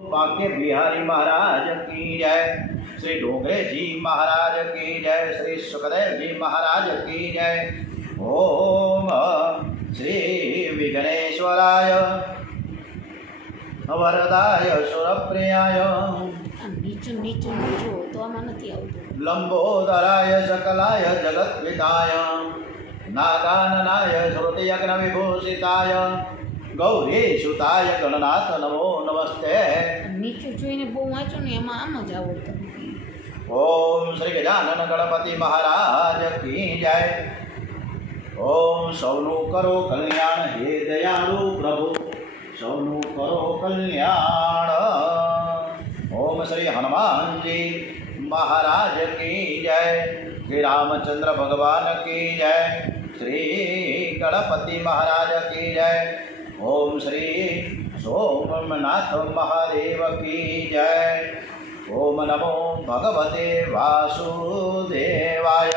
बांके बिहारी महाराज की जय। श्री डोंगरे जी महाराज की जय। श्री सुखदेव जी महाराज की जय। ओम श्री विघ्नेश्वराय वरदाय सुरप्रियाय નીચું નીચું જો તો આમાં નથી આવતું. लंबोदराय सकलाय जगद्विताय नागाननाय श्रुतियज्ञ विभूषिताय गौरीसुताय गणनाथ नमो नमस्ते। નીચું જોઈને બહુ વાંચો ને એમાં આમ જ આવડતું. ओम श्री गजानन गणपति महाराज की जय। ओम सौनु करो कल्याण हे दयालु प्रभु सौनु करो कल्याण। ओम श्री हनुमान जी महाराज की जय। श्री रामचंद्र भगवान की जय। श्री गणपति महाराज की जय। ओम श्री सोमनाथ महादेव की जय। ओम नमो भगवते वासुदेवाय।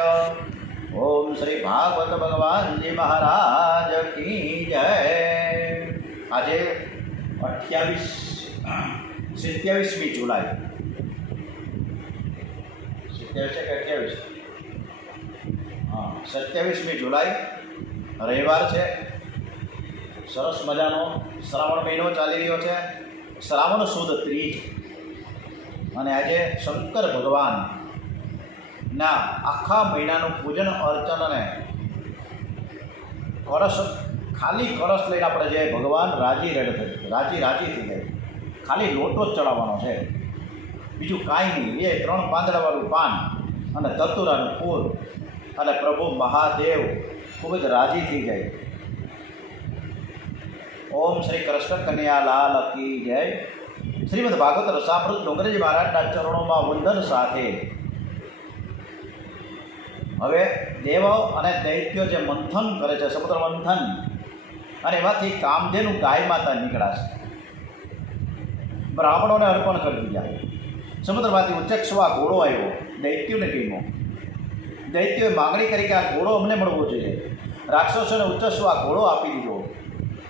ओम श्री भागवत भगवान जी महाराज की जय। आज 27મી जुलाई 27 हाँ 27મી जुलाई रविवार है। सरस मजानो श्रावण महीनो चाली रह्यो छे। श्रावण सुद त्रीज અને આજે શંકર ભગવાન ના આખા મહિનાનું પૂજન અર્ચન અને કળશ ખાલી કળશ લઈને આપણે જે ભગવાન રાજી થઈ જાય ખાલી લોટો જ ચડાવવાનો છે, બીજું કાંઈ નહીં। એ 3 પાંદડાવાળું પાન અને ધતુરાનું ફૂલ અને પ્રભુ મહાદેવ ખૂબ જ રાજી થઈ જાય। ઓમ શ્રી કૃષ્ણ કન્યા લાલ કી જય। શ્રીમદ ભાગવત રસામૃત ડોંગરેજી મહારાજના ચરણોમાં વંદન સાથે હવે દેવો અને દૈત્યો જે મંથન કરે છે, સમુદ્ર મંથન, અને એમાંથી કામધેનુ ગાય માતા નીકળાશે, બ્રાહ્મણોને અર્પણ કરી દીધા। સમુદ્રમાંથી ઉચ્ચક્ષવા ઘોડો આવ્યો, દૈત્યોને કીધો, દૈત્યોએ માગણી કરી કે આ ઘોડો અમને મળવો જોઈએ। રાક્ષસોને ઉચ્ચસ્વા ઘોડો આપી દીધો।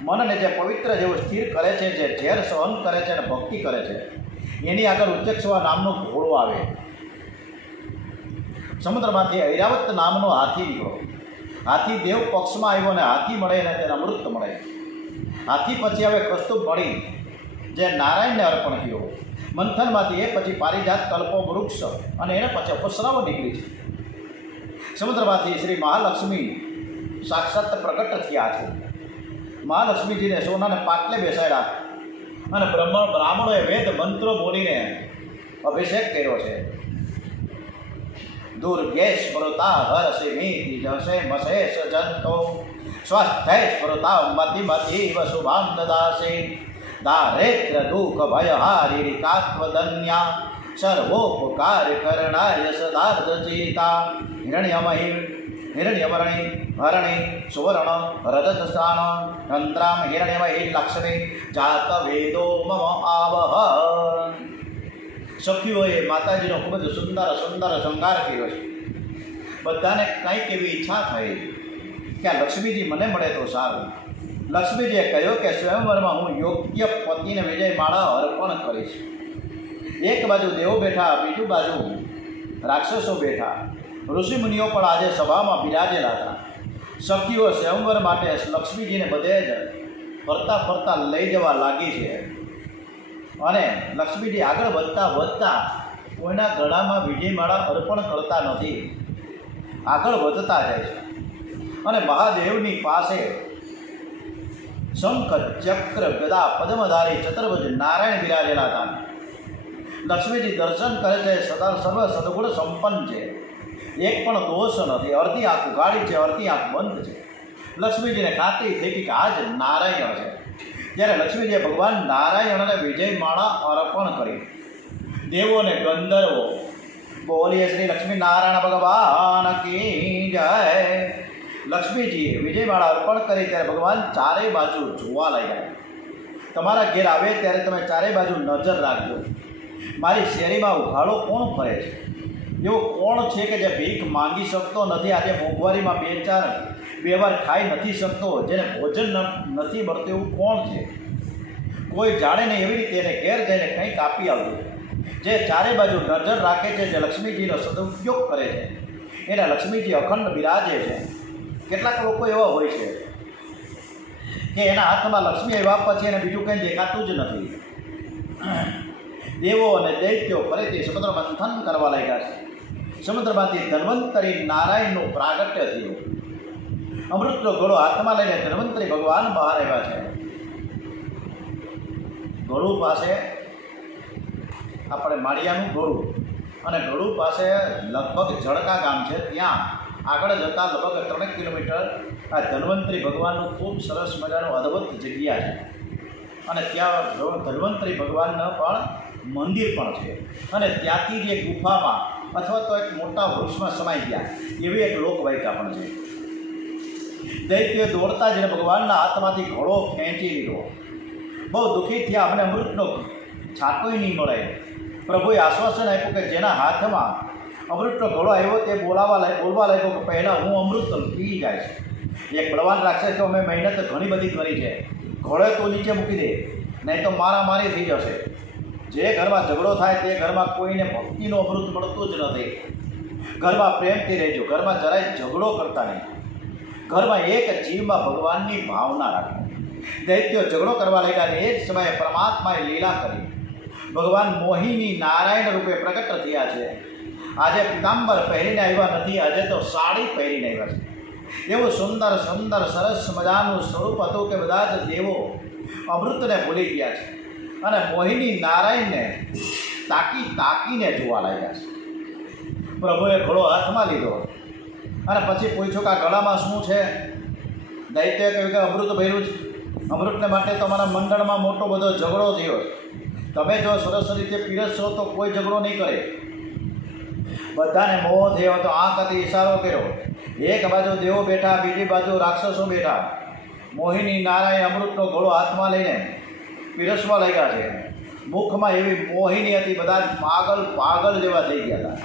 મનને જે પવિત્ર જેવું સ્થિર કરે છે, જે ઝેર સહન કરે છે અને ભક્તિ કરે છે, એની આગળ ઉચ્ચસ્વા નામનો ઘોડો આવે। સમુદ્રમાંથી ઐરાવત નામનો હાથી નીકળો। હાથી દેવ પક્ષમાં આવ્યો અને હાથી મળે ને તેને અમૃત મળે। હાથી પછી હવે કસ્તુભ મળી જે નારાયણને અર્પણ કર્યો। મંથનમાંથી એ પછી પારિજાત કલ્પો વૃક્ષ અને એને પછી અપસરાઓ નીકળી છે। સમુદ્રમાંથી શ્રી મહાલક્ષ્મી સાક્ષાત પ્રગટ થયા છે। મહાલક્ષ્મીજીને સોનાને પાટલે બેસાડ્યા અને બ્રાહ્મણોએ વેદ મંત્રો બોલીને અભિષેક કર્યો છે। દુર્ગેશ સ્મૃતા હરસે મીતિ જશે મશેષ જંતો સ્વસ્થે સ્મૃતા મતિ મતિ વસુભાન દદાસે દારેદ્ર દુઃખ ભયહારી કાત્વદન્યા સર્વોપકાર કરણાય સદાર્થ ચિતા हिरण्यवर्णी हरणी सुवर्ण रजतस्थान नंद्राम हिरण्यमयी लक्ष्मी जात वेदो मम आवह। सखीओए माताजीनो खूब ज सुंदर सुंदर श्रृंगार कर्यो छे। बधाने कंईक एवी इच्छा थई कि आ लक्ष्मीजी मने मळे तो सारूं। लक्ष्मीजीए कह्युं कि स्वयंवरमां हूँ योग्य पतिने विजयमाला अर्पण करीश। एक बाजू देवो बैठा, बीजू बाजू राक्षसो बैठा। ऋषिमुनिओ पण आज सभामां बिराजेला हता। सखीओ स्वयंवर माटे लक्ष्मीजीने बधे ज फरता फरता लई जवा लागी छे અને લક્ષ્મીજી આગળ વધતા વધતા કોઈના ગળામાં વિજયમાળા અર્પણ કરતા નથી, આગળ વધતા જાય છે અને મહાદેવની પાસે શંખ ચક્ર ગદા પદ્મધારી ચતુર્ભુજ નારાયણ બિરાજેલા હતા। લક્ષ્મીજી દર્શન કરે છે, સદા સર્વ સદગુણ સંપન્ન છે, એક પણ દોષ નથી, અડધી આંખ ઉઘાડી છે, અડધી આંખ બંધ છે। લક્ષ્મીજીને ખાતરી થઈ કે આ જ નારાયણ છે। ત્યારે લક્ષ્મીજીએ ભગવાન નારાયણને વિજયમાળા અર્પણ કરી। દેવો અને ગંધર્વો બોલીએ શ્રી લક્ષ્મી નારાયણ ભગવાન की जय। લક્ષ્મીજીએ વિજયમાળા અર્પણ કરી ત્યારે ભગવાન ચારે બાજુ જોવા લાગ્યા। તમારા ઘેર આવે ત્યારે તમે ચારે બાજુ નજર રાખજો। મારી શેરીમાં ઉઘાડો કોણ ફરે છે? એવો કોણ છે કે જે ભીખ માંગી શકતો નથી? આજે મોંઘવારીમાં બે વાર ખાઈ નથી શકતો, જેને ભોજન નથી મળતું, એવું કોણ છે? કોઈ જાણે નહીં એવી રીતે એને ઘેર જઈને કંઈક આપી આવજો. જે ચારે બાજુ નજર રાખે છે, જે લક્ષ્મીજીનો સદુપયોગ કરે છે, એને લક્ષ્મીજી અખંડ બિરાજે છે. કેટલાક લોકો એવા હોય છે કે એના હાથમાં લક્ષ્મી આવ્યા પછી એને બીજું કંઈ દેખાતું જ નથી. દેવો અને દૈત્યો ફરીથી સમુદ્ર મંથન કરવા લાગ્યા છે. સમુદ્રમાંથી ધન્વંતરી નારાયણનું પ્રાગટ્ય થયું. અમૃતનો ઘડો હાથમાં લઈને ધન્વંતરી ભગવાન બહાર આવ્યા છે. ઘોડું પાસે આપણે માળિયાનું ઘોડું અને ઘોડું પાસે લગભગ જળકા ગામ છે. ત્યાં આગળ જતાં લગભગ 3 કિલોમીટર આ ધન્વંતરી ભગવાનનું ખૂબ સરસ મજાનું અદ્ભુત જગ્યા છે. અને ત્યાં ધન્વંતરી ભગવાનનું પણ મંદિર પણ છે. અને ત્યાંથી જે ગુફામાં અથવા તો એક મોટા વૃક્ષમાં સમાઈ ગયા એવી એક લોકવાયકા પણ છે. દૈત્ય દોડતા જઈને ભગવાનના હાથમાંથી ઘોડો ખેંચી લીધો. બહુ દુઃખી થયા, અમને અમૃતનો છાંટોય નહીં મળે. પ્રભુએ આશ્વાસન આપ્યું કે જેના હાથમાં અમૃતનો ઘોડો આવ્યો તે બોલવા લાગ્યો કે પહેલાં હું અમૃત પી જાય છે. એક બળવાન રાક્ષસે તો અમે મહેનત ઘણી બધી કરી છે, ઘોડે તો નીચે મૂકી દે, નહીં તો મારામારી થઈ જશે. જે ઘરમાં ઝઘડો થાય તે ઘરમાં કોઈને ભક્તિનું અમૃત મળતું જ નથી. ઘરમાં પ્રેમથી રહેજો, ઘરમાં જરાય ઝઘડો કરતા નહીં. ઘરમાં એક જીવમાં ભગવાનની ભાવના રાખો. દૈત્યો ઝઘડો કરવા લાગ્યા. એ જ સમયે પરમાત્માએ લીલા કરી. ભગવાન મોહિની નારાયણ રૂપે પ્રગટ થયા છે. આજે પિતાંબર પહેરીને આવ્યા નથી, આજે તો સાડી પહેરીને આવ્યા છે. એવું સુંદર સુંદર સરસ મજાનું સ્વરૂપ હતું કે બધા જ દેવો અમૃતને ભૂલી ગયા છે અને મોહિની નારાયણને તાકીને જોવા લાગ્યા છે. પ્રભુએ ઘોડો હાથમાં લીધો અને પછી પૂછ્યું કે આ ગળામાં શું છે? દૈત્યએ કહ્યું કે અમૃત ભર્યું છે. અમૃતને માટે તમારા મંડળમાં મોટો બધો ઝઘડો થયો. તમે જો સરસ રીતે પીરસશો તો કોઈ ઝઘડો નહીં કરે. બધાને મોહ થયો તો આંખથી ઇશારો કર્યો. એક બાજુ દેવો બેઠા, બીજી બાજુ રાક્ષસો બેઠા. મોહિની નારાયણ અમૃતનો ઘોડો હાથમાં લઈને પીરસવા લાગ્યા છે. મુખમાં એવી મોહિની હતી, બધા પાગલ જેવા થઈ ગયા હતા.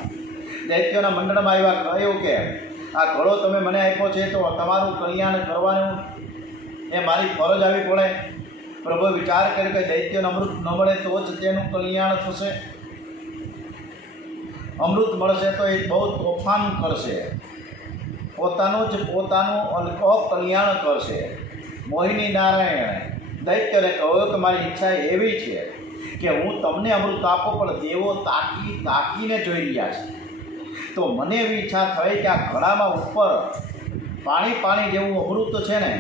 દૈત્યોના મંડળમાં આવ્યા, કહ્યું કે આ ઘોડો તમે મને આપ્યો છે તો તમારું કલ્યાણ કરવાનું એ મારી ફરજ આવી પડે. પ્રભુએ વિચાર કર્યો કે દૈત્યને અમૃત ન મળે તો જ તેનું કલ્યાણ થશે. અમૃત મળશે તો એ બહુ તોફાન કરશે, પોતાનું અકલ્યાણ કરશે. મોહિની નારાયણ દૈત્યને કહ્યું કે મારી ઈચ્છા એવી છે કે હું તમને અમૃત આપું, પણ દેવો તાકીને જોઈ રહ્યા છે. તો મને એવી ઈચ્છા થઈ કે આ ઘડામાં ઉપર પાણી જેવું અમૃત છે ને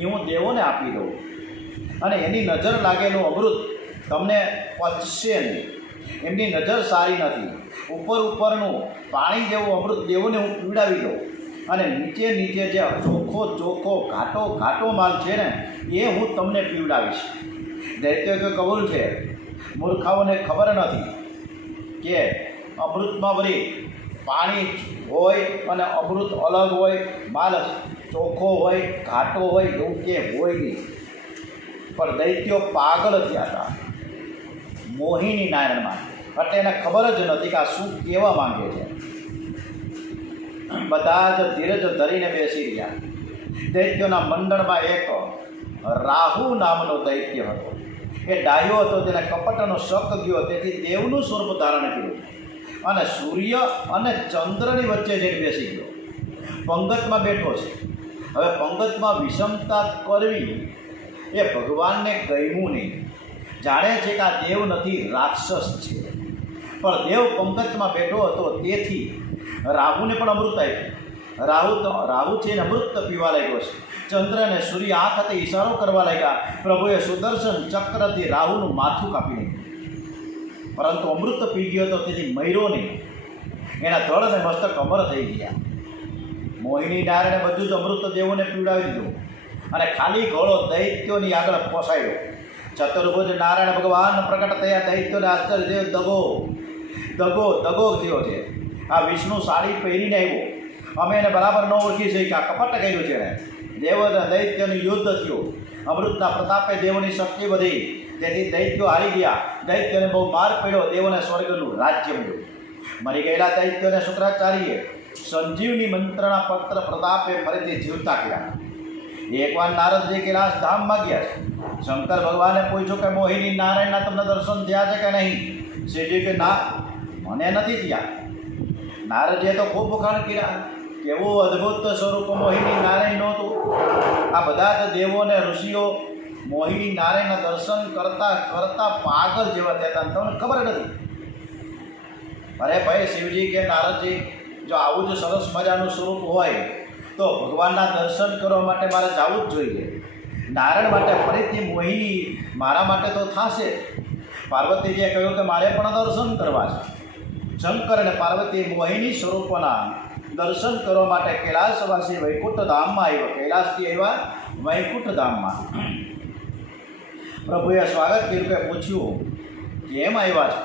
એ હું દેવોને આપી દઉં અને એની નજર લાગેલું અમૃત તમને પચશે નહીં. એમની નજર સારી નથી. ઉપરનું પાણી જેવું અમૃત દેવોને હું પીવડાવી દઉં અને નીચે જે ચોખ્ખો ઘાટો માલ છે ને એ હું તમને પીવડાવીશ. દૈત્ય કે કબૂલ છે. મૂર્ખાઓને ખબર નથી કે અમૃતમાં વળી પાણી હોય અને અમૃત અલગ હોય, માલ ચોખ્ખો હોય, ઘાટો હોય, એવું કે હોય નહીં. પણ દૈત્યો પાગલ થયા હતા મોહિની નારાયણમાં, એટલે એને ખબર જ નથી કે આ શું કહેવા માંગે છે. બધા જ ધીરજ ધરીને બેસી રહ્યા. દૈત્યોના મંડળમાં એક રાહુ નામનો દૈત્ય હતો. એ ડાયો હતો, તેને કપટનો શક ગયો, તેથી દેવનું સ્વરૂપ ધારણ કર્યું અને સૂર્ય અને ચંદ્રની વચ્ચે જઈને બેસી ગયો. પંગતમાં બેઠો છે. હવે પંગતમાં વિષમતા કરવી એ ભગવાનને ગમ્યું નહીં. જાણે છે કે આ દેવ નથી, રાક્ષસ છે. પણ દેવ પંગતમાં બેઠો હતો, તેથી રાહુને પણ અમૃત આપ્યું. રાહુ છે એને અમૃત પીવા લાગ્યો છે. ચંદ્ર અને સૂર્ય આંખથી ઇશારો કરવા લાગ્યા. પ્રભુએ સુદર્શન ચક્રથી રાહુનું માથું કાપી નાખ્યું, પરંતુ અમૃત પી ગયો હતો, તેથી મર્યો નહીં. એના ધડ અને મસ્તક અમર થઈ ગયા. મોહિની નારાયણે બધું જ અમૃત દેવોને પીવડાવી દીધું અને ખાલી ઘોડો દૈત્યોની આગળ પોસાયો. ચતુર્ભુજ નારાયણ ભગવાન પ્રગટ થયા. દૈત્યોને આશ્ચર્ય દગો થયો છે. આ વિષ્ણુ સાડી પહેરીને આવ્યો, અમે એને બરાબર ન ઓળખી છે કે આ કપટ કર્યું છે એણે. દેવ અને દૈત્યનું યુદ્ધ થયું. અમૃતના પ્રતાપે દેવોની શક્તિ વધી, તેથી દૈત્યો હારી ગયા. દૈત્યને બહુ માર પડ્યો. દેવોને સ્વર્ગનું રાજ્ય મળ્યું. મરી ગયેલા દૈત્યોને શુક્રાચાર્યે સંજીવની મંત્રના પત્ર પ્રતાપે ફરીથી જીવતા કર્યા. એકવાર નારદજી કૈલાસ ધામમાં ગયા છે. શંકર ભગવાને પૂછ્યું કે મોહિની નારાયણના તમને દર્શન થયા છે કે નહીં? શિવજી કે ના, મને નથી થયા. નારદજીએ તો ખૂબ વખાણ કર્યા, કેવું અદ્ભુત સ્વરૂપ મોહિની નારાયણનું હતું. આ બધા જ દેવો અને ઋષિઓ મોહિની નારાયણના દર્શન કરતા કરતા પાગલ જેવા થયા હતા. તમને ખબર નથી? અરે ભાઈ, શિવજી કે નારદજી, જો આવું જ સરસ મજાનું સ્વરૂપ હોય તો ભગવાનના દર્શન કરવા માટે મારે જવું જ જોઈએ. નારાયણ માટે ફરીથી મોહિની મારા માટે તો થશે. પાર્વતીજીએ કહ્યું કે મારે પણ દર્શન કરવા છે. શંકર અને પાર્વતી મોહિની સ્વરૂપોના દર્શન કરવા માટે કૈલાસવાસી વૈકુંઠ ધામમાં આવ્યો. કૈલાસથી આવ્યા વૈકુંઠ ધામમાં. પ્રભુએ સ્વાગત કર્યું કે પૂછ્યું કેમ આવ્યા છો?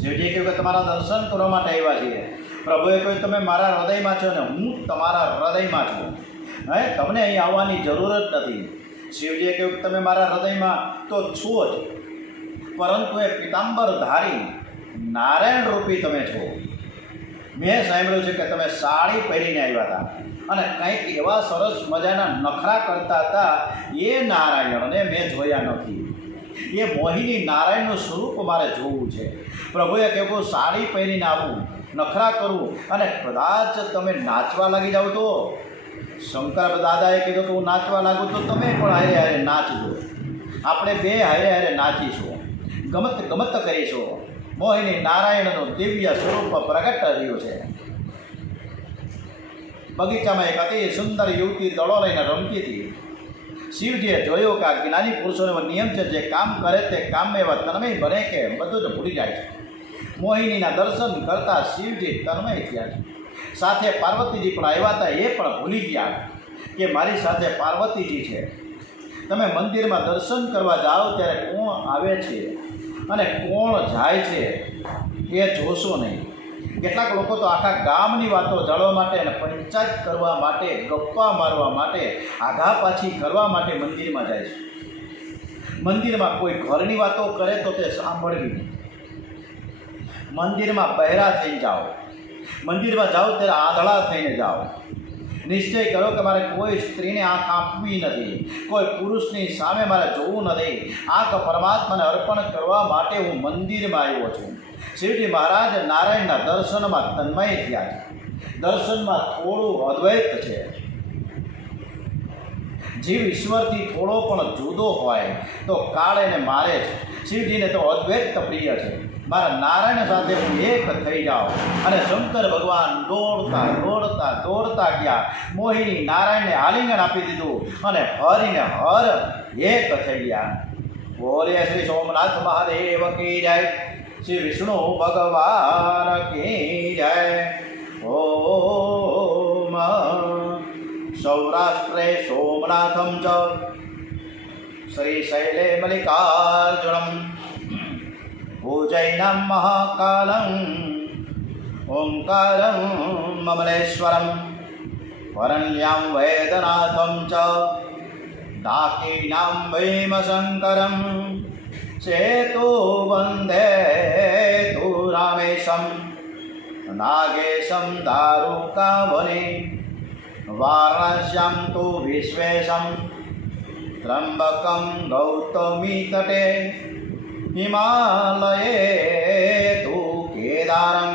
શિવજીએ કહ્યું કે તમારા દર્શન કરવા માટે આવ્યા છીએ. પ્રભુએ કહ્યું તમે મારા હૃદયમાં છો અને હું તમારા હૃદયમાં છું. તમને અહીં આવવાની જરૂર જ નથી. શિવજીએ કહ્યું કે તમે મારા હૃદયમાં તો છો જ, પરંતુ એ પિતાંબર ધારી નારાયણ રૂપી તમે છો. મેં સાંભળ્યું છે કે તમે સાડી પહેરીને આવ્યા હતા અને કંઈક એવા સરસ મજાના નખરા કરતા હતા. એ નારાયણને મેં જોયા નથી. એ મોહિની નારાયણનું સ્વરૂપ મારે જોવું છે. પ્રભુએ કહ્યું સાડી પહેરીને આવું, નખરા કરવું અને કદાચ તમે નાચવા લાગી જાઓ તો? શંકર દાદાએ કીધું કે હું નાચવા લાગું તો તમે પણ હારે હારે નાચજો. આપણે બે હારે હારે નાચીશું, ગમત ગમત કરીશું. મોહિની નારાયણનું દિવ્ય સ્વરૂપ પ્રગટ થયું છે. બગીચામાં એક અતિ સુંદર યુવતી દડો લઈને રમતી હતી. શિવજીએ જોયું કે આ જ્ઞાની પુરુષોનો નિયમ છે, જે કામ કરે તે કામમાં એવા તન્મય બને કે બધું જ ભૂલી જાય છે. મોહિનીના દર્શન કરતાં શિવજી તન્મય થયા છે. સાથે પાર્વતીજી પણ આવ્યા હતા. એ પણ ભૂલી ગયા કે મારી સાથે પાર્વતીજી છે. તમે મંદિરમાં દર્શન કરવા જાઓ ત્યારે કોણ આવે છે અને કોણ જાય છે એ જોશો નહીં. કેટલાક લોકો તો આખા ગામની વાતો જાણવા માટે અને પંચાયત કરવા માટે, ગપ્પા મારવા માટે, આઘા પાછી કરવા માટે મંદિરમાં જાય છે. મંદિરમાં કોઈ ઘરની વાતો કરે તો તે સાંભળવી. મંદિરમાં બહેરા થઈ જાઓ. મંદિરમાં જાઓ ત્યારે આંધળા થઈને જાઓ. નિશ્ચય કરો કે મારે કોઈ સ્ત્રીને આંખ આપવી નથી, કોઈ પુરુષની સામે મારે જોવું નથી. આંખ પરમાત્માને અર્પણ કરવા માટે હું મંદિરમાં આવ્યો છું. શિવજી મહારાજ નારાયણના દર્શનમાં તન્મય થયા છે. દર્શનમાં થોડું અદ્વૈત છે. જીવ ઈશ્વરથી થોડો પણ જુદો હોય તો કાળ એને મારે છે. શિવજીને તો અદ્વૈત પ્રિય છે. મારા નારાયણ સાથે હું એક થઈ જાઉં. અને શંકર ભગવાન દોડતા દોડતા દોડતા ગયા. મોહિની નારાયણને આલિંગન આપી દીધું અને હરિને હર એક થઈ ગયા. બોલે શ્રી સોમનાથ મહાદેવ કી જય. શ્રી વિષ્ણુ ભગવાન કી જય. ઓમ સૌરાષ્ટ્રે સોમનાથમ ચ શ્રીશૈલે મલ્લિકાર્જુનમ ઉજ્જૈનમ મહાકાલમ ઓંકારમ મમલેશ્વરમ વરણ્યામ વેદનાથમ ચ ડાકીનામ ભીમશંકરમ સેતુ વંદે તુ રામેશમ નાગેશમ દારુકાવને વારાણસ્યામ તુ વિશ્વેશમ ત્રંબકમ ગૌતમી તટે હિમાલયે તુ કેદારમ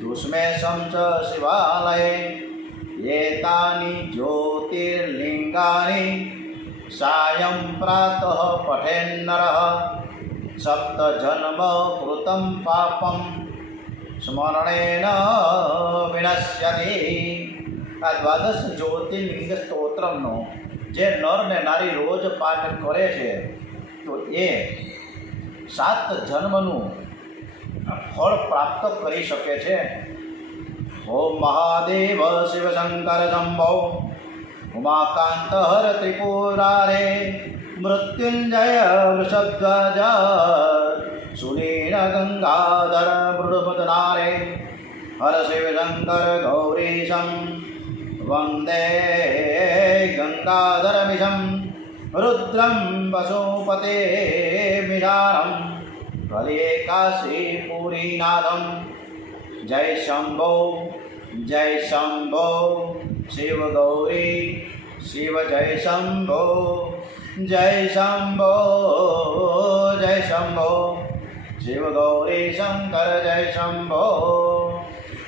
દુષ્મેશમ ચ શિવાલયે એતાની જ્યોતિર્લિંગાની સાયં પ્રાતઃ પઠેન્નરઃ સપ્ત જન્મ કૃતમ પાપમ સ્મરણેન વિનશ્યતિ. આ દ્વાદશ જ્યોતિર્લિંગ સ્તોત્રમનો જે નર ને નારી રોજ પાઠ કરે છે તો એ 7 જન્મનું ફળ પ્રાપ્ત કરી શકે છે. ઓમ મહાદેવ શિવ શંકર શંભો ઉમાકાંત હર ત્રિપુરારે મૃત્યુંજય વૃષભ્વજ સુનીલ ગંગાધર મૃડપદનારે હર શિવ શંકર ગૌરીશમ વંદે ગંગાધરમિષમ રુદ્રમ પશુપતે મિરારમ કલિકાશીપુરીનાથમ. જય શંભો જય શંભો શિવ ગૌરી શિવ જય શંભો જય શંભો શિવ ગૌરી શંકર જય શંભો.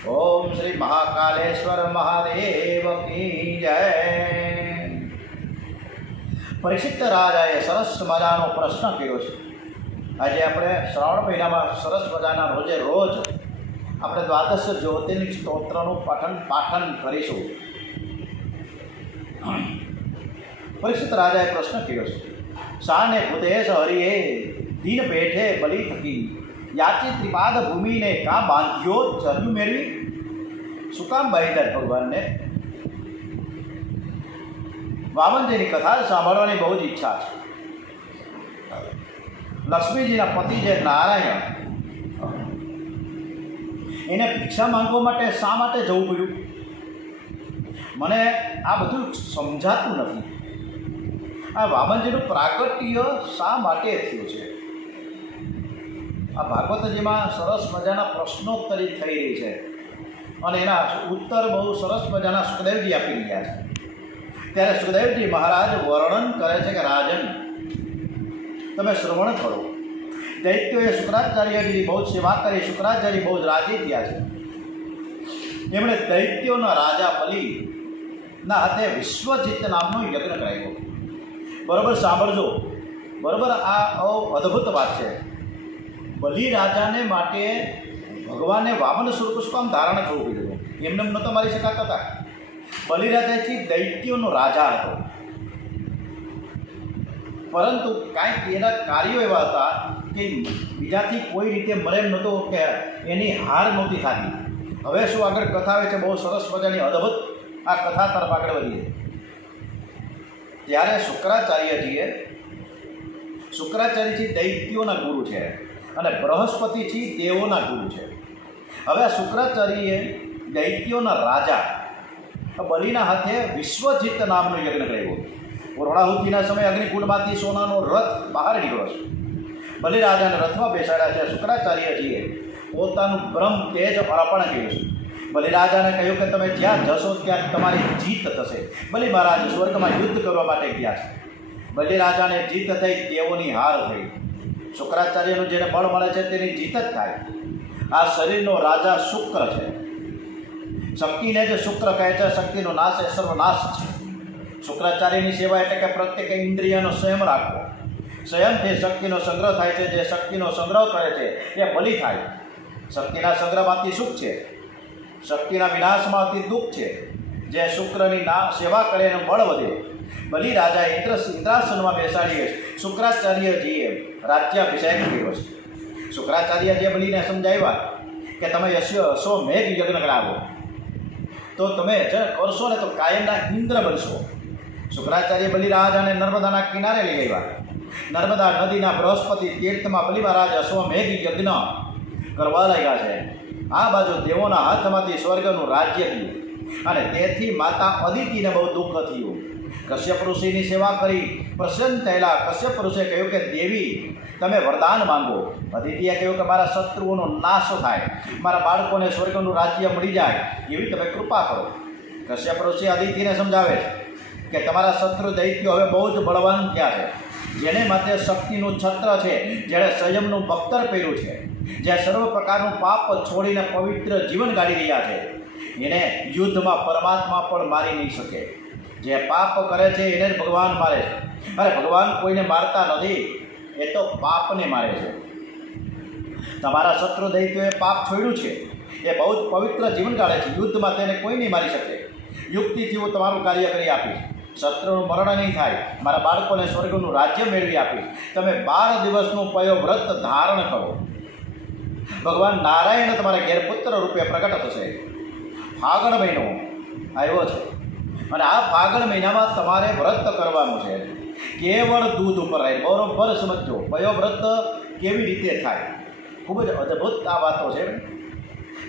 ઓમ શ્રી મહાકાલેશ્વર મહાદેવ કી જય. પરીક્ષિત રાજાએ સરસ મજાનો પ્રશ્ન કર્યો છે. આજે આપણે શ્રાવણ મહિનામાં સરસ મજાના રોજે રોજ આપણે દ્વાદશ જ્યોતિર્લિંગ સ્તોત્રનું પાઠન કરીશું. પરીક્ષિત રાજાએ પ્રશ્ન કર્યો છે. શાને ભૂતેશ હરિએ દીન પેઠે બલી થકી યાચી ત્રિપાદ ભૂમિને કાં બાંધ્યો ચર્યું મેળવી? શું કામ બાંધ્યા ભગવાનને? વામનજીની કથા સાંભળવાની બહુ જ ઈચ્છા છે. લક્ષ્મીજીના પતિ જે નારાયણ, એને ભિક્ષા માંગવા માટે શા માટે જવું પડ્યું? મને આ બધું સમજાતું નથી. આ વામનજીનું પ્રાગટ્ય શા માટે થયું છે? આ ભાગવતજીમાં સરસ મજાના પ્રશ્નોત્તરી થઈ રહી છે અને એના ઉત્તર બહુ સરસ મજાના સુખદેવજી આપી રહ્યા છે. ત્યારે સુખદેવજી મહારાજ વર્ણન કરે છે કે રાજન, તમે શ્રવણ કરો. દૈત્યોએ શુક્રાચાર્યજીની બહુ જ સેવા કરી. શુક્રાચાર્ય બહુ જ રાજી થયા છે. એમણે દૈત્યોના રાજા બલિના હાથે વિશ્વજીત નામનો યજ્ઞ કરાવ્યો. બરાબર સાંભળજો, બરાબર. આ અદ્ભુત વાત છે. બલિ રાજાને માટે ભગવાને વામન સ્વરૂપ શું કામ ધારણ કરવું પડ્યું? એમને નહોતો મારી શકાતા હતા. બલિ રાજાથી દૈત્યોનો રાજા હતો, પરંતુ કાંઈક એના કાર્યો એવા હતા કે બીજાથી કોઈ રીતે મરે એમ નહોતો, કે એની હાર નહોતી થતી. હવે શું આગળ કથા આવે છે, બહુ સરસ મજાની અદ્ભુત આ કથા તરફ આગળ વધીએ. ત્યારે શુક્રાચાર્યજી દૈત્યોના ગુરુ છે અને બૃહસ્પતિજી દેવોના ગુરુ છે. હવે આ શુક્રાચાર્યએ દૈત્યોના રાજા બલિના હાથે વિશ્વજીત નામનો યજ્ઞ કર્યો. પૂર્ણાહુતિના સમયે અગ્નિકુંડમાંથી સોનાનો રથ બહાર નીકળ્યો છે. બલિરાજાને રથમાં બેસાડ્યા છે. શુક્રાચાર્યજીએ પોતાનું બ્રહ્મ તેજ અર્પણ કર્યું છે. બલિરાજાને કહ્યું કે તમે જ્યાં જશો ત્યાં તમારી જીત થશે. બલિ મહારાજ સ્વર્ગમાં યુદ્ધ કરવા માટે ગયા છે. બલિરાજાને જીત થઈ, દેવોની હાર થઈ. શુક્રાચાર્યનું જેને બળ મળે છે તેની જીત જ થાય. આ શરીરનો રાજા શુક્ર છે. શક્તિને જે શુક્ર કહે છે, શક્તિનો નાશ એ સર્વનાશ છે. શુક્રાચાર્યની સેવા એટલે કે પ્રત્યેક ઇન્દ્રિયનો સંયમ રાખવો. સંયમથી શક્તિનો સંગ્રહ થાય છે. જે શક્તિનો સંગ્રહ કરે છે એ બલિ થાય. શક્તિના સંગ્રહમાંથી સુખ છે, શક્તિના વિનાશમાંથી દુઃખ છે. જે શુક્રની સેવા કરે એનું બળ વધે. બલિ રાજાએ ઇન્દ્રાસનમાં બેસાડીએ શુક્રાચાર્યજીએ રાજ્યાભિષેક કર્યો છે. શુક્રાચાર્યજીએ બલિને સમજાવ્યા કે તમે અશ્વમેઘ યજ્ઞ કરાવો, તો તમે કરશો ને તો કાયમના ઇન્દ્ર બનશો. શુક્રાચાર્ય બલિરાજાને નર્મદાના કિનારે લઈ આવ્યા. નર્મદા નદીના બૃહસ્પતિ તીર્થમાં બલિ મહારાજ અશ્વમેઘ યજ્ઞ કરવા લાગ્યા છે. આ બાજુ દેવોના હાથમાંથી સ્વર્ગનું રાજ્ય થયું અને તેથી માતા અદિતિને બહુ દુઃખ થયું. કશ્યપ ઋષિની સેવા કરી પ્રસન્ન થયેલા કશ્યપ ઋષિએ કહ્યું કે દેવી, તમે વરદાન માંગો. અદિતિએ કહ્યું કે મારા શત્રુઓનો નાશ થાય, મારા બાળકોને સ્વર્ગનું રાજ્ય મળી જાય એવી તમે કૃપા કરો. કશ્યપ ઋષિ અદિતિને સમજાવે છે કે તમારા શત્રુ દૈત્યો હવે બહુ જ બળવાન થયા છે. જેને માટે શક્તિનું છત્ર છે, જેણે સંયમનું બખ્તર પહેર્યું છે, જે સર્વ પ્રકારનું પાપ છોડીને પવિત્ર જીવન ગાળી રહ્યા છે, એને યુદ્ધમાં પરમાત્મા પણ મારી નહીં શકે. જે પાપ કરે છે એને જ ભગવાન મારે છે. અરે ભગવાન કોઈને મારતા નથી, એ તો પાપને મારે છે. તમારા શત્રુ દૈત્યોએ પાપ છોડ્યું છે, એ બહુ જ પવિત્ર જીવન ગાળે છે. યુદ્ધમાં તેને કોઈ નહીં મારી શકે. યુક્તિથી હું તમારું કાર્ય કરી આપીશ. શત્રુનું મરણ નહીં થાય, મારા બાળકોને સ્વર્ગનું રાજ્ય મેળવી આપીશ. તમે 12 દિવસનું પયો વ્રત ધારણ કરો. ભગવાન નારાયણ તમારા ઘેર પુત્ર રૂપે પ્રગટ થશે. ફાગણ મહિનો આવ્યો છે અને આ ફાગણ મહિનામાં તમારે વ્રત કરવાનું છે. કેવળ દૂધ ઉપર રહે. બરોબર સમજો પયો વ્રત કેવી રીતે થાય. ખૂબ જ અદ્ભુત આ વાતો છે.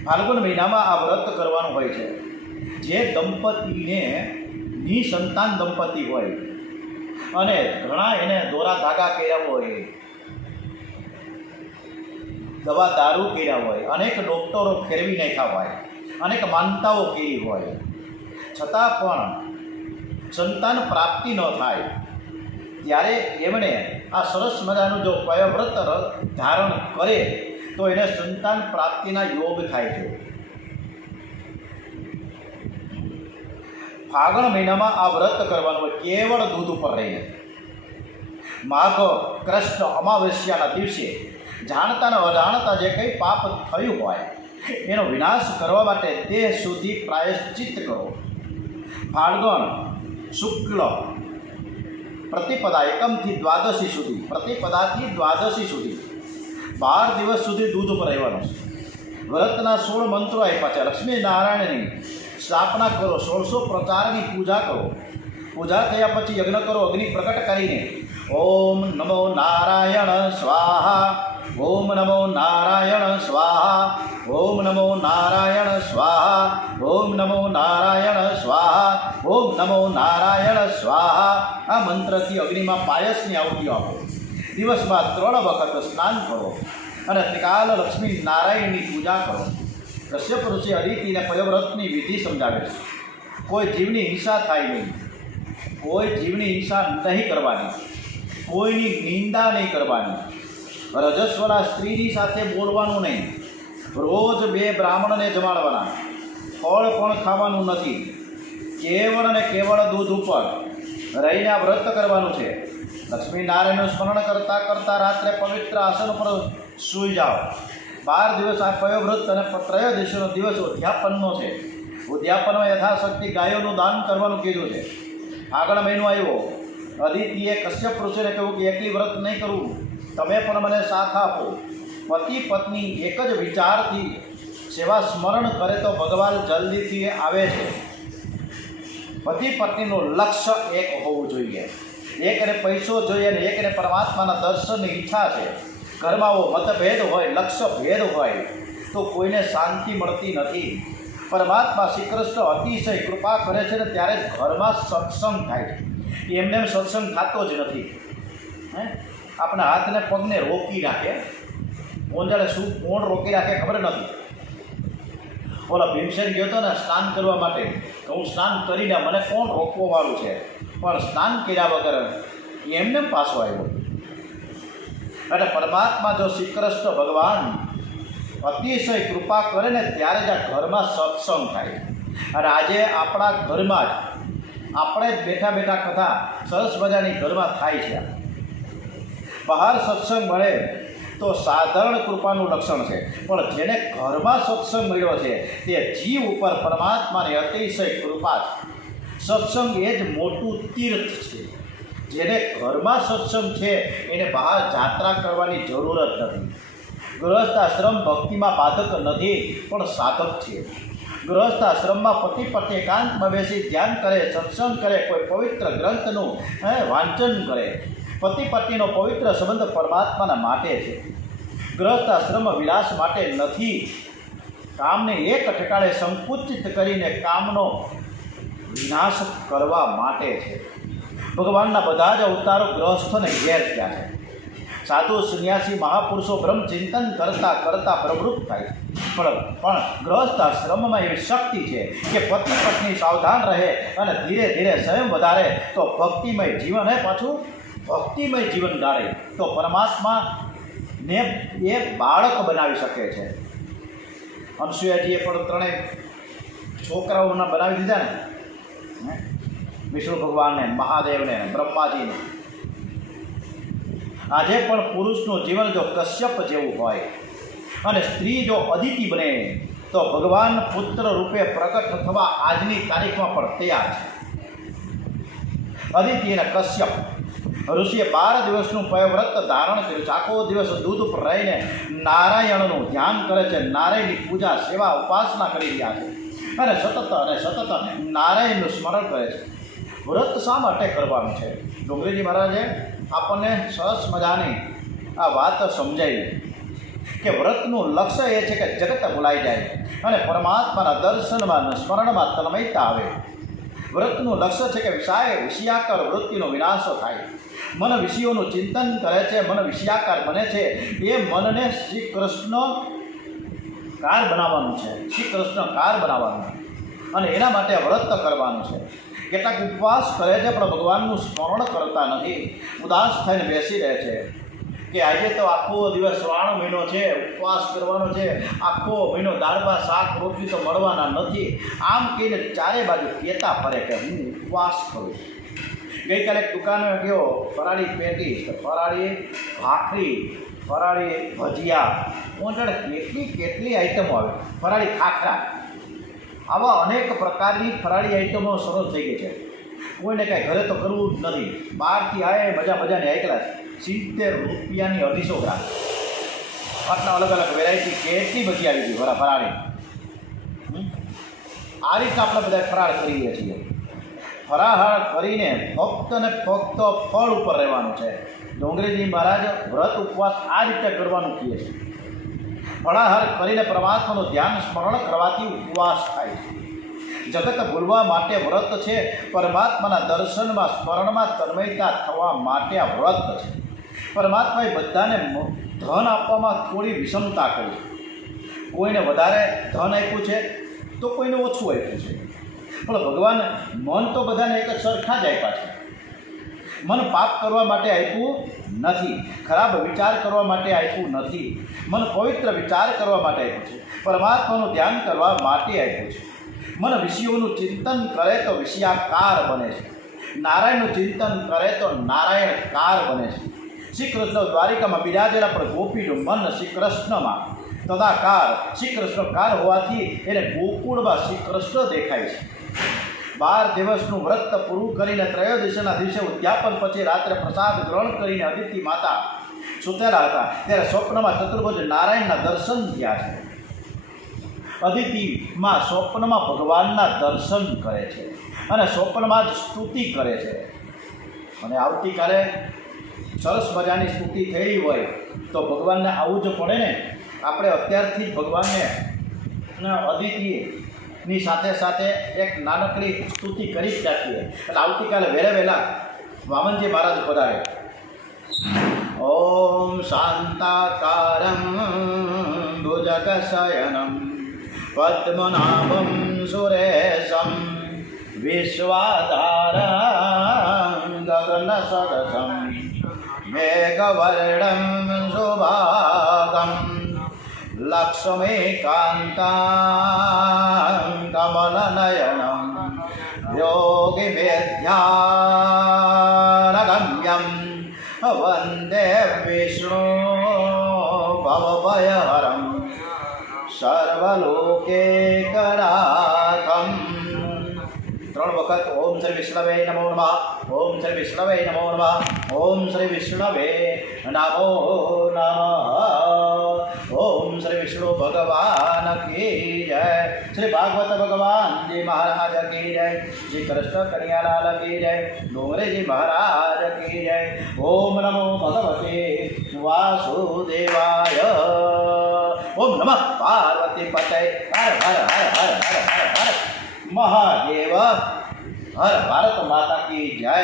ફાલ્ગુન મહિનામાં આ વ્રત કરવાનું હોય છે. જે દંપતીને નિસંતાન દંપતી હોય અને ઘણા એને દોરા ધાગા કર્યા હોય, દવા દારૂ કર્યા હોય, અનેક ડૉક્ટરો ફેરવી નાખ્યા હોય, અનેક માનતાઓ કરી હોય, છતાં પણ સંતાન પ્રાપ્તિ ન થાય, ત્યારે એમણે આ સરસ મજાનું જો પયવ્રત ધારણ કરે તો એને સંતાન પ્રાપ્તિના યોગ થાય છે. ફાગણ મહિનામાં આ વ્રત કરવાનું હોય કેવળ દૂધ ઉપર રહીને. માઘ કૃષ્ણ અમાવસ્યાના દિવસે જાણતા ને અજાણતા જે કંઈ પાપ થયું હોય એનો વિનાશ કરવા માટે દેહ સુધી પ્રાયશ્ચિત કરો. ફાલ્ગણ શુક્લ પ્રતિપદા એકમથી દ્વાદશી સુધી, પ્રતિપદાથી દ્વાદશી સુધી 12 દિવસ સુધી દૂધ ઉપર રહેવાનું છે. વ્રતના 16 મંત્રો આપ્યા છે. લક્ષ્મી નારાયણની સ્થાપના કરો, 1600 પ્રકારની પૂજા કરો. પૂજા થયા પછી યજ્ઞ કરો અગ્નિ પ્રગટ કરીને. ઓમ નમો નારાયણ સ્વાહા, ઓમ નમો નારાયણ સ્વાહા, ઓમ નમો નારાયણ સ્વાહા, ઓમ નમો નારાયણ સ્વાહા, ઓમ નમો નારાયણ સ્વાહા. આ મંત્રથી અગ્નિમાં પાયસની આહુતિ આપો. દિવસમાં 3 વખત સ્નાન કરો અને ત્રિકાલ લક્ષ્મી નારાયણની પૂજા કરો. કશ્યપ ઋષિ અદિતિને પયવ્રતની વિધિ સમજાવે છે. કોઈ જીવની હિંસા થાય નહીં, કોઈ જીવની હિંસા નહીં કરવાની, કોઈની નિંદા નહીં કરવાની, રજસ્વલા સ્ત્રીની સાથે બોલવાનું નહીં, રોજ 2 બ્રાહ્મણને જમાડવાના, ફળ પણ ખાવાનું નથી, કેવળ અને કેવળ દૂધ ઉપર રહીને આ વ્રત કરવાનું છે. લક્ષ્મીનારાયણનું સ્મરણ કરતાં કરતાં રાત્રે પવિત્ર આસન પર સૂઈ જાઓ. 12 દિવસ આ પયવ્રત અને ત્રયોદશીનો દિવસ ઉદ્યાપનનો છે. ઉદ્યાપનમાં યથાશક્તિ ગાયોનું દાન કરવાનું કીધું છે. આગળ મહિનો આવ્યો, અદિતિએ કશ્યપ ઋષિને કહ્યું કે એકલી વ્રત નહીં કરવું, તમે પણ મને સાથ આપો. પતિ પત્ની એક જ વિચારથી સેવા સ્મરણ કરે તો ભગવાન જલ્દીથી આવે છે. પતિ પત્નીનું લક્ષ્ય એક હોવું જોઈએ. એકને પૈસો જોઈએ અને એકને પરમાત્માના દર્શનની ઈચ્છા છે. ઘરમાં મતભેદ હોય, લક્ષ્ય ભેદ હોય તો કોઈને શાંતિ મળતી નથી. પરમાત્મા શ્રી કૃષ્ણ અતિશય કૃપા કરે છે ને ત્યારે ઘરમાં સત્સંગ થાય છે. એમને સત્સંગ થતો જ નથી. આપણા હાથને પગને રોકી રાખે, ઓંજાળે શું કોણ રોકી રાખે ખબર નથી. ઓલા ભીમસેન ગયો હતો ને સ્નાન કરવા માટે, તો હું સ્નાન કરીને મને કોણ રોકવાવાળું છે, પણ સ્નાન કર્યા વગર એમને પાછો આવ્યો. એટલે પરમાત્મા જો શ્રી કૃષ્ણ ભગવાન અતિશય કૃપા કરે ને ત્યારે જ આ ઘરમાં સત્સંગ થાય. અને આજે આપણા ઘરમાં જ આપણે જ બેઠા બેઠા કથા સરસ મજાની ઘરમાં થાય છે. બહાર સત્સંગ મળે તો સાધારણ કૃપાનું લક્ષણ છે, પણ જેને ઘરમાં સત્સંગ મળ્યો છે તે જીવ ઉપર પરમાત્માની અતિશય કૃપા છે. સત્સંગ એ જ મોટું તીર્થ છે. જેને ઘરમાં સત્સંગ છે એને બહાર જાત્રા કરવાની જરૂર જ નથી. ગૃહસ્થ આશ્રમ ભક્તિમાં બાધક નથી પણ સાધક છે. ગૃહસ્થ આશ્રમમાં પતિ પત્ની એકાંતમાં બેસી ધ્યાન કરે, સત્સંગ કરે, કોઈ પવિત્ર ગ્રંથનું વાંચન કરે. પતિ પત્નીનો પવિત્ર સંબંધ પરમાત્માના માટે છે. ગૃહસ્થ આશ્રમમાં વિલાસ માટે નથી. કામને એક ઠેકાણે સંકુચિત કરીને કામનો વિનાશ કરવા માટે છે. ભગવાનના બધા જ અવતારો ગ્રહસ્થોને ઘેર થયા છે. સાધુ સંન્યાસી મહાપુરુષો બ્રહ્મચિંતન કરતાં કરતાં પ્રવૃત્ત થાય. પણ ગ્રહસ્થ આશ્રમમાં એવી શક્તિ છે કે પતિ પત્ની સાવધાન રહે અને ધીરે ધીરે સ્વયં વધારે તો ભક્તિમય જીવન પાછું ભક્તિમય જીવન ગાળે તો પરમાત્માને એ બાળક બનાવી શકે છે. અનસુયાજીએ પણ 3 છોકરાઓના બનાવી દીધા ને, વિષ્ણુ ભગવાનને, મહાદેવને, બ્રહ્માજીને. આજે પણ પુરુષનું જીવન જો કશ્યપ જેવું હોય અને સ્ત્રી જો અદિતિ બને તો ભગવાન પુત્ર રૂપે પ્રગટ થવા આજની તારીખમાં પણ તૈયાર છે. અદિતિ અને કશ્યપ ઋષિએ 12 દિવસનું પયવ્રત ધારણ કર્યું છે. આખો દિવસ દૂધ ઉપર રહીને નારાયણનું ધ્યાન કરે છે, નારાયણની પૂજા સેવા ઉપાસના કરી રહ્યા છે અને સતત નારાયણનું સ્મરણ કરે છે. વ્રત શા માટે કરવાનું છે? ડુંગરીજી મહારાજે આપણને સરસ મજાની આ વાત સમજાવી કે વ્રતનું લક્ષ્ય એ છે કે જગત ભૂલાઈ જાય અને પરમાત્માના દર્શનમાં સ્મરણમાં તન્મયતા આવે. વ્રતનું લક્ષ્ય છે કે વિષયાકાર વૃત્તિનો વિનાશ થાય. મન વિષયોનું ચિંતન કરે છે, મન વિષયાકાર બને છે. એ મનને શ્રી કૃષ્ણ કાર બનાવવાનું છે, શ્રી કૃષ્ણ કાર બનાવવાનું અને એના માટે વ્રત કરવાનું છે. કેટલાક ઉપવાસ કરે છે પણ ભગવાનનું સ્મરણ કરતા નથી, ઉદાસ થઈને બેસી રહે છે કે આજે તો આખો દિવસ શ્રાવણ મહિનો છે, ઉપવાસ કરવાનો છે, આખો મહિનો દાળમાં શાક રોટલી તો મળવાના નથી, આમ કહીને ચારે બાજુ કહેતા ફરે કે હું ઉપવાસ કરું છું. ગઈકાલે એક દુકાને ગયો, ફરાળી પેટીસ, ફરાળી ભાખરી, ફરાળી ભજીયા, હું જાણે કેટલી આઈટમો આવે, ફરાળી ખાખરા, આવા અનેક પ્રકારની ફરાળી આઈટમો સરસ થઈ ગઈ છે. કોઈને કાંઈ ઘરે તો કરવું જ નથી, બહારથી આવે મજાની આઈકલા 70 રૂપિયાની 250 ગ્રામ, આટલા અલગ અલગ વેરાયટી કેટલી બધી આવી ગઈ ફરાળી. આ રીતે આપણે બધા ફરાળ કરીએ છીએ. ફરાળ કરીને ફક્ત ને ફક્ત ફળ ઉપર રહેવાનું છે. ડોંગરેજી મહારાજ વ્રત ઉપવાસ આ રીતે કરવાનું કહે છે. ફળાહાર કરીને પરમાત્માનું ધ્યાન સ્મરણ કરવાથી ઉપવાસ થાય છે. જગત ભૂલવા માટે વ્રત છે, પરમાત્માના દર્શનમાં સ્મરણમાં તન્મયતા થવા માટે આ વ્રત છે. પરમાત્માએ બધાને ધન આપવામાં થોડી વિષમતા કરી છે. કોઈને વધારે ધન આપ્યું છે તો કોઈને ઓછું આપ્યું છે, પણ ભગવાન મન તો બધાને એક જ સરખા જ આપ્યા છે. મન પાપ કરવા માટે આપ્યું નથી, ખરાબ વિચાર કરવા માટે આપ્યું નથી, મન પવિત્ર વિચાર કરવા માટે આપ્યું છે, પરમાત્માનું ધ્યાન કરવા માટે આપ્યું છે. મન વિષયોનું ચિંતન કરે તો વિષયાકાર બને છે, નારાયણનું ચિંતન કરે તો નારાયણકાર બને છે. શ્રી કૃષ્ણ દ્વારિકામાં બિરાજેલા પણ ગોપીનું મન શ્રી કૃષ્ણમાં તદાકાર, શ્રી કૃષ્ણકાર હોવાથી એને ગોકુળમાં શ્રી કૃષ્ણ દેખાય છે. 12 દિવસનું વ્રત પૂરું કરીને ત્રયોદશીના દિવસે ઉદ્યાપન પછી રાત્રે પ્રસાદ ગ્રહણ કરીને અદિતિ માતા સૂતેલા હતા, ત્યારે સ્વપ્નમાં ચતુર્ભુજ નારાયણના દર્શન થયા છે. અદિતિમાં સ્વપ્નમાં ભગવાનના દર્શન કરે છે અને સ્વપ્નમાં જ સ્તુતિ કરે છે. અને આવતીકાલે સરસ મજાની સ્તુતિ થયેલી હોય તો ભગવાનને આવવું જ પડે ને. આપણે અત્યારથી જ ભગવાનને અદિતિની સાથે સાથે એક નાનકડી સ્તુતિ કરી જ રાખીએ, એટલે આવતીકાલે વહેલા વામનજી મહારાજ પધારે. ઓમ શાંતાકારમ ભુજગશયનમ પદ્મનાભમ સુરેશમ વિશ્વાધારમ ગગનસદસમ મેઘવર્ણમ શુભાગમ લક્ષ્મીકાન્તાં કમલનયનમ યોગિમેધ્યાનગમ્યમ વંદે વિષ્ણુ ભવભયહરમ સર્વલોકેકનાથમ. 3 વખત ઓમ શ્રી વિષ્ણવે નમો નમઃ, ઓમ શ્રી વિષ્ણવે નમો નમઃ, ઓમ શ્રી વિષ્ણવે નમો નમઃ, ઓમ શ્રી વિષ્ણુ ભગવાન કી જય, શ્રી ભાગવત ભગવાનજી મહારાજ કી જય, શ્રી કૃષ્ણ કનૈયાલાલ કી જય, ડોંગરેજી મહારાજ કી જય. ઓમ નમો ભગવતે વાસુદેવાય. ઓમ નમઃ પાર્વતી પતય. હર હર હર હર હર હર હર મહાદેવ. હર ભારત માતા કી જય.